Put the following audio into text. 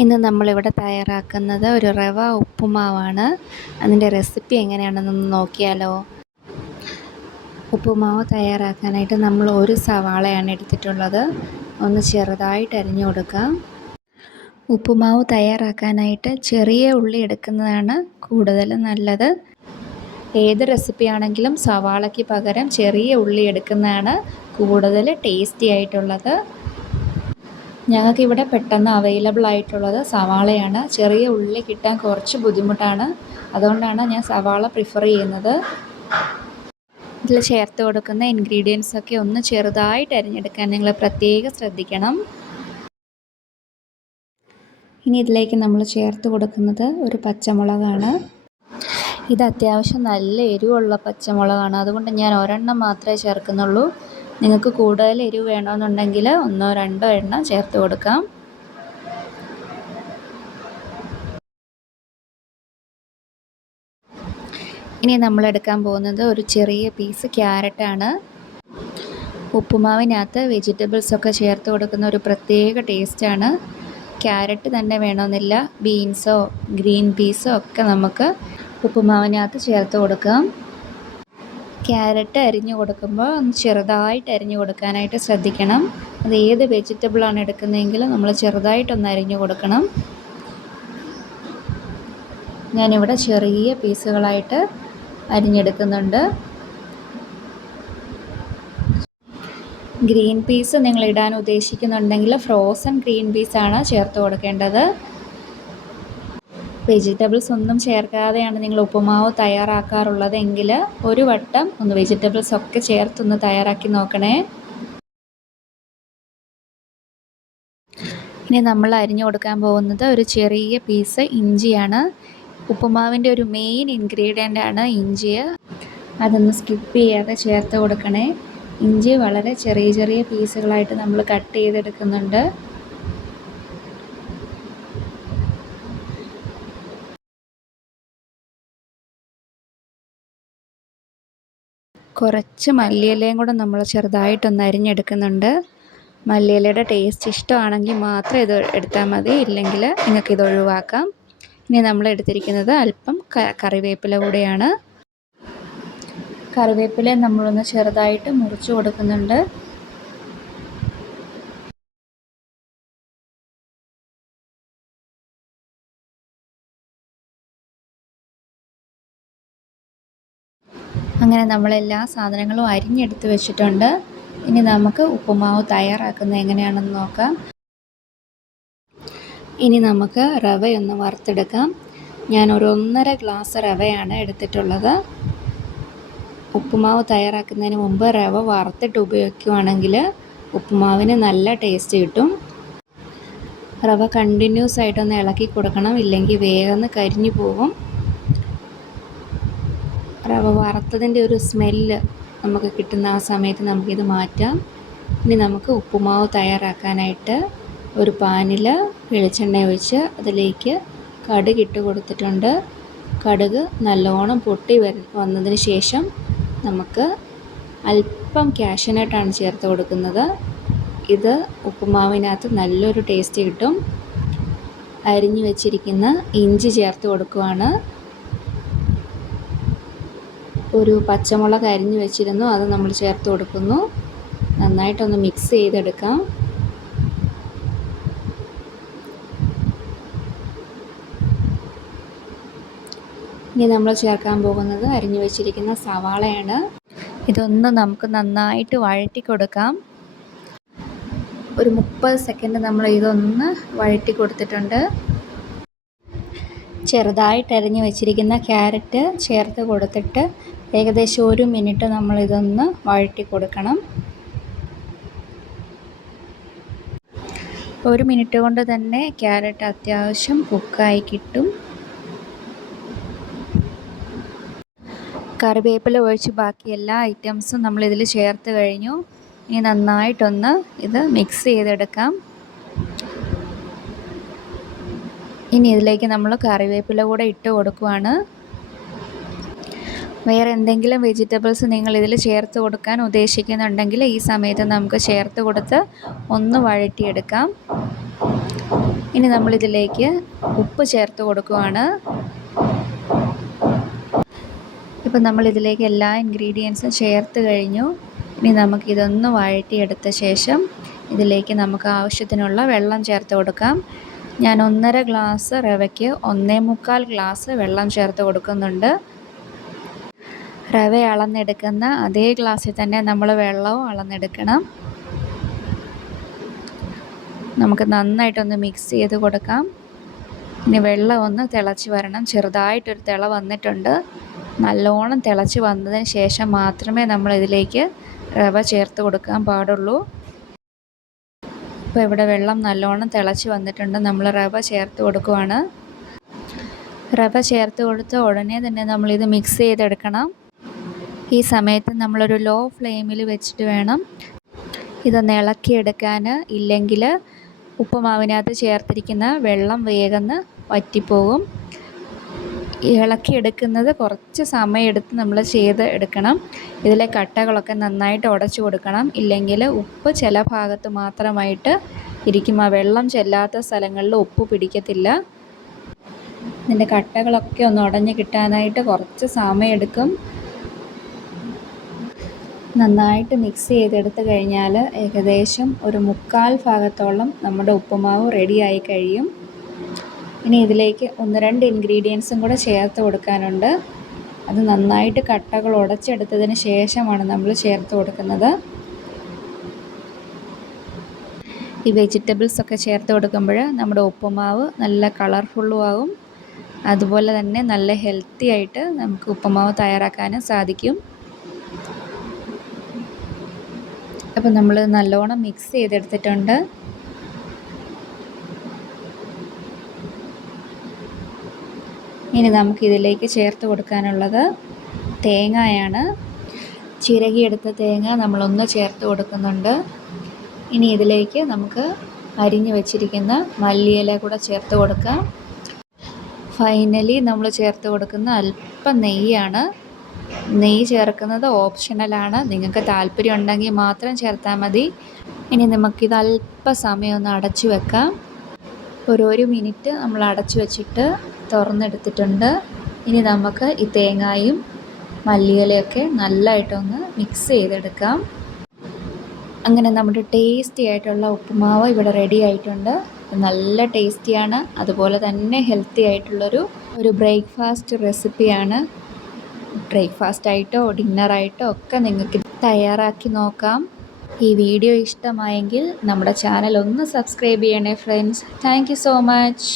ഇന്ന് നമ്മളിവിടെ തയ്യാറാക്കുന്നത് ഒരു റവ ഉപ്പുമാവാണ്. അതിൻ്റെ റെസിപ്പി എങ്ങനെയാണെന്നൊന്ന് നോക്കിയാലോ. ഉപ്പുമാവ് തയ്യാറാക്കാനായിട്ട് നമ്മൾ ഒരു സവാളയാണ് എടുത്തിട്ടുള്ളത്. ഒന്ന് ചെറുതായിട്ട് അരിഞ്ഞു കൊടുക്കാം. ഉപ്പുമാവ് തയ്യാറാക്കാനായിട്ട് ചെറിയ ഉള്ളി എടുക്കുന്നതാണ് കൂടുതൽ നല്ലത്. ഏത് റെസിപ്പിയാണെങ്കിലും സവാളയ്ക്ക് പകരം ചെറിയ ഉള്ളി എടുക്കുന്നതാണ് കൂടുതൽ ടേസ്റ്റി ആയിട്ടുള്ളത്. ഞങ്ങൾക്കിവിടെ പെട്ടെന്ന് അവൈലബിൾ ആയിട്ടുള്ളത് സവാളയാണ്. ചെറിയ ഉള്ളി കിട്ടാൻ കുറച്ച് ബുദ്ധിമുട്ടാണ്. അതുകൊണ്ടാണ് ഞാൻ സവാള പ്രിഫർ ചെയ്യുന്നത്. ഇതിൽ ചേർത്ത് കൊടുക്കുന്ന ഇൻഗ്രീഡിയൻസ് ഒക്കെ ഒന്ന് ചെറുതായിട്ട് അരിഞ്ഞെടുക്കാൻ നിങ്ങൾ പ്രത്യേകം ശ്രദ്ധിക്കണം. ഇനി ഇതിലേക്ക് നമ്മൾ ചേർത്ത് കൊടുക്കുന്നത് ഒരു പച്ചമുളകാണ്. ഇത് അത്യാവശ്യം നല്ല എരിവുള്ള പച്ചമുളകാണ്. അതുകൊണ്ട് ഞാൻ ഒരെണ്ണം മാത്രമേ ചേർക്കുന്നുള്ളൂ. നിങ്ങൾക്ക് കൂടുതൽ എരിവ് വേണമെന്നുണ്ടെങ്കിൽ 1-2 എണ്ണം ചേർത്ത് കൊടുക്കാം. ഇനി നമ്മൾ എടുക്കാൻ പോകുന്നത് ഒരു ചെറിയ പീസ് ക്യാരറ്റാണ്. ഉപ്പുമാവിനകത്ത് വെജിറ്റബിൾസൊക്കെ ചേർത്ത് കൊടുക്കുന്ന ഒരു പ്രത്യേക ടേസ്റ്റാണ്. ക്യാരറ്റ് തന്നെ വേണമെന്നില്ല, ബീൻസോ ഗ്രീൻ പീസോ ഒക്കെ നമുക്ക് ഉപ്പുമാവിനകത്ത് ചേർത്ത് കൊടുക്കാം. ക്യാരറ്റ് അരിഞ്ഞു കൊടുക്കുമ്പോൾ ഒന്ന് ചെറുതായിട്ട് അരിഞ്ഞു കൊടുക്കാനായിട്ട് ശ്രദ്ധിക്കണം. അത് ഏത് വെജിറ്റബിളാണ് എടുക്കുന്നതെങ്കിലും നമ്മൾ ചെറുതായിട്ടൊന്ന് അരിഞ്ഞു കൊടുക്കണം. ഞാനിവിടെ ചെറിയ പീസുകളായിട്ട് അരിഞ്ഞെടുക്കുന്നുണ്ട്. ഗ്രീൻ പീസ് നിങ്ങൾ ഇടാൻ ഉദ്ദേശിക്കുന്നുണ്ടെങ്കിൽ ഫ്രോസൺ ഗ്രീൻ പീസാണ് ചേർത്ത് കൊടുക്കേണ്ടത്. വെജിറ്റബിൾസ് ഒന്നും ചേർക്കാതെയാണ് നിങ്ങൾ ഉപ്പുമാവ് തയ്യാറാക്കാറുള്ളതെങ്കിൽ ഒരു വട്ടം ഒന്ന് വെജിറ്റബിൾസ് ഒക്കെ ചേർത്തൊന്ന് തയ്യാറാക്കി നോക്കണേ. ഇനി നമ്മൾ അരിഞ്ഞു കൊടുക്കാൻ പോകുന്നത് ഒരു ചെറിയ പീസ് ഇഞ്ചിയാണ്. ഉപ്പുമാവിൻ്റെ ഒരു മെയിൻ ഇൻഗ്രീഡിയൻ്റ് ആണ് ഇഞ്ചി. അതൊന്ന് സ്കിപ്പ് ചെയ്യാതെ ചേർത്ത് കൊടുക്കണേ. ഇഞ്ചി വളരെ ചെറിയ ചെറിയ പീസുകളായിട്ട് നമ്മൾ കട്ട് ചെയ്തെടുക്കുന്നുണ്ട്. കുറച്ച് മല്ലിയിലയും കൂടെ നമ്മൾ ചെറുതായിട്ടൊന്ന് അരിഞ്ഞെടുക്കുന്നുണ്ട്. മല്ലിയിലയുടെ ടേസ്റ്റ് ഇഷ്ടമാണെങ്കിൽ മാത്രം ഇത് എടുത്താൽ മതി, ഇല്ലെങ്കിൽ നിങ്ങൾക്കിത് ഒഴിവാക്കാം. ഇനി നമ്മൾ എടുത്തിരിക്കുന്നത് അല്പം കറിവേപ്പില കൂടെയാണ്. കറിവേപ്പില നമ്മളൊന്ന് ചെറുതായിട്ട് മുറിച്ച് കൊടുക്കുന്നുണ്ട്. അങ്ങനെ നമ്മളെല്ലാ സാധനങ്ങളും അരിഞ്ഞെടുത്ത് വെച്ചിട്ടുണ്ട്. ഇനി നമുക്ക് ഉപ്പുമാവ് തയ്യാറാക്കുന്നത് എങ്ങനെയാണെന്ന് നോക്കാം. ഇനി നമുക്ക് റവയൊന്ന് വറുത്തെടുക്കാം. ഞാൻ ഒരു 1.5 ഗ്ലാസ് റവയാണ് എടുത്തിട്ടുള്ളത്. ഉപ്പുമാവ് തയ്യാറാക്കുന്നതിന് മുമ്പ് റവ വറുത്തിട്ട് ഉപയോഗിക്കുകയാണെങ്കിൽ ഉപ്പുമാവിന് നല്ല ടേസ്റ്റ് കിട്ടും. റവ കണ്ടിന്യൂസ് ആയിട്ടൊന്ന് ഇളക്കി കൊടുക്കണം, ഇല്ലെങ്കിൽ വേഗം കരിഞ്ഞു പോകും. റവ വറുത്തതിൻ്റെ ഒരു സ്മെല്ല് നമുക്ക് കിട്ടുന്ന ആ സമയത്ത് നമുക്കിത് മാറ്റാം. ഇനി നമുക്ക് ഉപ്പുമാവ് തയ്യാറാക്കാനായിട്ട് ഒരു പാനിൽ വെളിച്ചെണ്ണ ഒഴിച്ച് അതിലേക്ക് കടുക് ഇട്ട് കൊടുത്തിട്ടുണ്ട്. കടുക് നല്ലോണം പൊട്ടി വന്നതിന് ശേഷം നമുക്ക് അല്പം കാഷ്യൂനട്ടാണ് ചേർത്ത് കൊടുക്കുന്നത്. ഇത് ഉപ്പുമാവിനകത്ത് നല്ലൊരു ടേസ്റ്റ് കിട്ടും. അരിഞ്ഞു വെച്ചിരിക്കുന്ന ഇഞ്ചി ചേർത്ത് കൊടുക്കുവാണ്. ഒരു പച്ചമുളക് അരിഞ്ഞു വെച്ചിരുന്നു, അത് നമ്മൾ ചേർത്ത് കൊടുക്കുന്നു. നന്നായിട്ടൊന്ന് മിക്സ് ചെയ്തെടുക്കാം. ഇനി നമ്മൾ ചേർക്കാൻ പോകുന്നത് അരിഞ്ഞു വെച്ചിരിക്കുന്ന സവാളയാണ്. ഇതൊന്ന് നമുക്ക് നന്നായിട്ട് വഴറ്റി കൊടുക്കാം. ഒരു 30 സെക്കൻഡ് നമ്മൾ ഇതൊന്ന് വഴറ്റി കൊടുത്തിട്ടുണ്ട്. ചെറുതായിട്ട് അരിഞ്ഞു വെച്ചിരിക്കുന്ന ക്യാരറ്റ് ചേർത്ത് കൊടുത്തിട്ട് ഏകദേശം 1 മിനിറ്റ് നമ്മളിതൊന്ന് വഴറ്റി കൊടുക്കണം. 1 മിനിറ്റ് കൊണ്ട് തന്നെ ക്യാരറ്റ് അത്യാവശ്യം കുക്കായി കിട്ടും. കറിവേപ്പില ഒഴിച്ച് ബാക്കി എല്ലാ ഐറ്റംസും നമ്മളിതിൽ ചേർത്ത് കഴിഞ്ഞു. ഇനി നന്നായിട്ടൊന്ന് ഇത് മിക്സ് ചെയ്തെടുക്കാം. ഇനി ഇതിലേക്ക് നമ്മൾ കറിവേപ്പില കൂടെ ഇട്ട് കൊടുക്കുവാണ്. വേറെ എന്തെങ്കിലും വെജിറ്റബിൾസ് നിങ്ങൾ ഇതിൽ ചേർത്ത് കൊടുക്കാൻ ഉദ്ദേശിക്കുന്നുണ്ടെങ്കിൽ ഈ സമയത്ത് നമുക്ക് ചേർത്ത് കൊടുത്ത് ഒന്ന് വഴറ്റിയെടുക്കാം. ഇനി നമ്മളിതിലേക്ക് ഉപ്പ് ചേർത്ത് കൊടുക്കുവാണ്. ഇപ്പം നമ്മളിതിലേക്ക് എല്ലാ ഇൻഗ്രീഡിയൻസും ചേർത്ത് കഴിഞ്ഞു. ഇനി നമുക്കിതൊന്ന് വഴറ്റിയെടുത്ത ശേഷം ഇതിലേക്ക് നമുക്ക് ആവശ്യത്തിനുള്ള വെള്ളം ചേർത്ത് കൊടുക്കാം. ഞാൻ 1.5 ഗ്ലാസ് റവയ്ക്ക് 1.25 ഗ്ലാസ് വെള്ളം ചേർത്ത് കൊടുക്കുന്നുണ്ട്. റവ അളന്നെടുക്കുന്ന അതേ ഗ്ലാസ്സിൽ തന്നെ നമ്മൾ വെള്ളവും അളന്നെടുക്കണം. നമുക്ക് നന്നായിട്ടൊന്ന് മിക്സ് ചെയ്ത് കൊടുക്കാം. ഇനി വെള്ളം ഒന്ന് തിളച്ച് വരണം. ചെറുതായിട്ടൊരു തിള വന്നിട്ടുണ്ട്. നല്ലോണം തിളച്ച് വന്നതിന് ശേഷം മാത്രമേ നമ്മൾ ഇതിലേക്ക് റവ ചേർത്ത് കൊടുക്കാൻ പാടുള്ളൂ. ഇപ്പോൾ ഇവിടെ വെള്ളം നല്ലോണം തിളച്ച് വന്നിട്ടുണ്ട്. നമ്മൾ റവ ചേർത്ത് കൊടുക്കുവാണ്. റവ ചേർത്ത് കൊടുത്ത ഉടനെ തന്നെ നമ്മളിത് മിക്സ് ചെയ്തെടുക്കണം. ഈ സമയത്ത് നമ്മളൊരു ലോ ഫ്ലെയിമിൽ വെച്ചിട്ട് വേണം ഇതൊന്ന് ഇളക്കിയെടുക്കാൻ. ഇല്ലെങ്കിൽ ഉപ്പുമാവിനകത്ത് ചേർത്തിരിക്കുന്ന വെള്ളം വേഗം വറ്റിപ്പോകും. ഇളക്കിയെടുക്കുന്നത് കുറച്ച് സമയമെടുത്ത് നമ്മൾ ചെയ്ത് എടുക്കണം. ഇതിലെ കട്ടകളൊക്കെ നന്നായിട്ട് ഉടച്ചു കൊടുക്കണം. ഇല്ലെങ്കിൽ ഉപ്പ് ചില ഭാഗത്ത് മാത്രമായിട്ട് ഇരിക്കും. ആ വെള്ളം ചെല്ലാത്ത സ്ഥലങ്ങളിൽ ഉപ്പ് പിടിക്കത്തില്ല. ഇതിൻ്റെ കട്ടകളൊക്കെ ഒന്ന് ഉടഞ്ഞ് കിട്ടാനായിട്ട് കുറച്ച് സമയമെടുക്കും. നന്നായിട്ട് മിക്സ് ചെയ്തെടുത്ത് കഴിഞ്ഞാൽ ഏകദേശം ഒരു 1/4 ഭാഗത്തോളം നമ്മുടെ ഉപ്പുമാവ് റെഡിയായി കഴിയും. ഇനി ഇതിലേക്ക് 1-2 ഇൻഗ്രീഡിയൻസും കൂടെ ചേർത്ത് കൊടുക്കാനുണ്ട്. അത് നന്നായിട്ട് കട്ടകൾ ഉടച്ചെടുത്തതിന് ശേഷമാണ് നമ്മൾ ചേർത്ത് കൊടുക്കുന്നത്. ഈ വെജിറ്റബിൾസൊക്കെ ചേർത്ത് കൊടുക്കുമ്പോൾ നമ്മുടെ ഉപ്പുമാവ് നല്ല കളർഫുള്ളും ആകും. അതുപോലെ തന്നെ നല്ല ഹെൽത്തി ആയിട്ട് നമുക്ക് ഉപ്പുമാവ് തയ്യാറാക്കാനും സാധിക്കും. അപ്പോൾ നമ്മൾ നല്ലോണം മിക്സ് ചെയ്തെടുത്തിട്ടുണ്ട്. ഇനി നമുക്കിതിലേക്ക് ചേർത്ത് കൊടുക്കാനുള്ളത് തേങ്ങയാണ്. ചിരകിയെടുത്ത തേങ്ങ നമ്മളൊന്ന് ചേർത്ത് കൊടുക്കുന്നുണ്ട്. ഇനി ഇതിലേക്ക് നമുക്ക് അരിഞ്ഞു വെച്ചിരിക്കുന്ന മല്ലിയില കൂടെ ചേർത്ത് കൊടുക്കാം. ഫൈനലി നമ്മൾ ചേർത്ത് കൊടുക്കുന്ന അല്പം നെയ്യാണ്. നെയ്യ് ചേർക്കുന്നത് ഓപ്ഷണലാണ്. നിങ്ങൾക്ക് താല്പര്യം ഉണ്ടെങ്കിൽ മാത്രം ചേർത്താൽ മതി. ഇനി നമുക്കിത് അല്പസമയം ഒന്ന് അടച്ചു വെക്കാം. ഒരു 1 മിനിറ്റ് നമ്മൾ അടച്ചു വെച്ചിട്ട് തുറന്നെടുത്തിട്ടുണ്ട്. ഇനി നമുക്ക് ഈ തേങ്ങയും മല്ലിയിലയൊക്കെ നല്ലതായിട്ടൊന്ന് മിക്സ് ചെയ്തെടുക്കാം. അങ്ങനെ നമ്മുടെ ടേസ്റ്റി ആയിട്ടുള്ള ഉപ്പുമാവ് ഇവിടെ റെഡി ആയിട്ടുണ്ട്. നല്ല ടേസ്റ്റിയാണ്. അതുപോലെ തന്നെ ഹെൽത്തി ആയിട്ടുള്ളൊരു ബ്രേക്ക്ഫാസ്റ്റ് റെസിപ്പിയാണ്. ബ്രേക്ക്ഫാസ്റ്റായിട്ടോ ഡിന്നറായിട്ടോ ഒക്കെ നിങ്ങൾക്ക് തയ്യാറാക്കി നോക്കാം. ഈ വീഡിയോ ഇഷ്ടമായെങ്കിൽ നമ്മുടെ ചാനൽ ഒന്ന് സബ്സ്ക്രൈബ് ചെയ്യണേ friends. Thank you so much.